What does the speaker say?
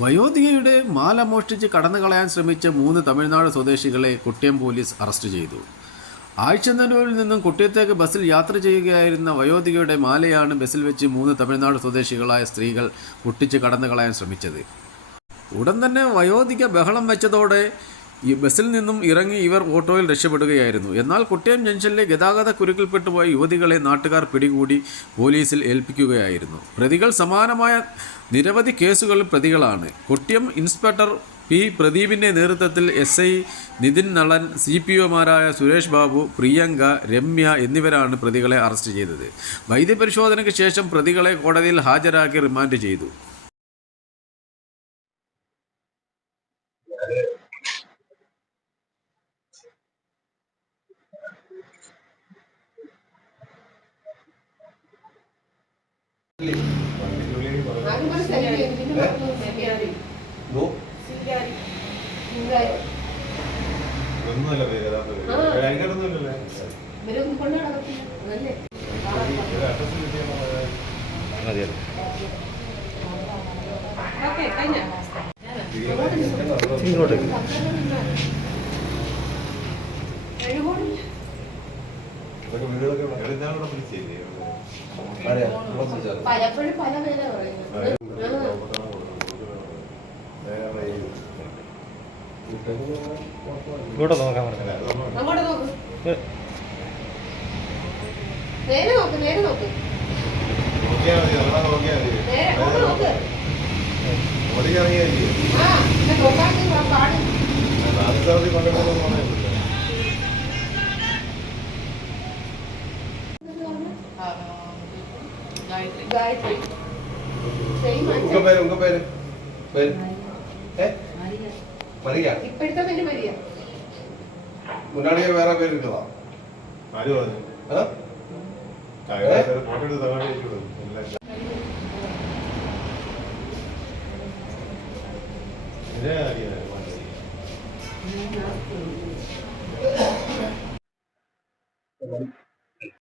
വയോധികയുടെ മാല മോഷ്ടിച്ച് കടന്നു കളയാൻ ശ്രമിച്ച മൂന്ന് തമിഴ്നാട് സ്വദേശികളെ കുട്ടിയം പോലീസ് അറസ്റ്റ് ചെയ്തു. ആഴ്ചനല്ലൂരിൽ നിന്നും കുട്ടിയത്തേക്ക് ബസ്സിൽ യാത്ര ചെയ്യുകയായിരുന്ന വയോധികയുടെ മാലയാണ് ബസ്സിൽ വെച്ച് മൂന്ന് തമിഴ്നാട് സ്വദേശികളായ സ്ത്രീകൾ പൊട്ടിച്ച് കടന്നു കളയാൻ ശ്രമിച്ചത്. ഉടൻ തന്നെ വയോധിക ബഹളം വെച്ചതോടെ ഈ ബസ്സിൽ നിന്നും ഇറങ്ങി ഇവർ ഓട്ടോയിൽ രക്ഷപ്പെടുകയായിരുന്നു. എന്നാൽ കുട്ടിയം ജംഗ്ഷനിലെ ഗതാഗത കുരുക്കിൽപ്പെട്ടുപോയ യുവതികളെ നാട്ടുകാർ പിടികൂടി പോലീസിൽ ഏൽപ്പിക്കുകയായിരുന്നു. പ്രതികൾ സമാനമായ നിരവധി കേസുകളിൽ പ്രതികളാണ്. കുട്ടിയം ഇൻസ്പെക്ടർ പി പ്രദീപിന്റെ നേതൃത്വത്തിൽ S I Nithin Nalan C P ഒമാരായ Suresh Babu Priyanka Ramya എന്നിവരാണ് പ്രതികളെ അറസ്റ്റ് ചെയ്തത്. വൈദ്യപരിശോധനയ്ക്ക് ശേഷം പ്രതികളെ കോടതിയിൽ ഹാജരാക്കി റിമാൻഡ് ചെയ്തു. ഒന്നുമല്ല പേര് യഥാർത്ഥ പേര്. ഇങ്ങോട്ടേക്ക്. വീടുകളൊക്കെ ഇവിടെ ഇതാണ് ഇവിടെ വിളിച്ചില്ലേ? പലപ്പോഴും പല ഈ- ഇങ്ങോട്ട് നോക്കാൻ പറഞ്ഞു നേരെ നോക്ക് നേരെ നോക്ക്. ആ. കൊണ്ടുപോകുന്നത് ഗായത്രി. സെയിം ഉങ്ക പേര് ഉങ്ക പേര്. പേര്. ഏ? മരിയ ഇപ്പോഴത്തെ പേര് വരിക മുന്നാടിയെ വേറെ പേര് കിട്ടതാ ആര് പറഞ്ഞു? ഫോട്ടോ എടുത്ത് വെച്ചു എല്ലാം അറിയാം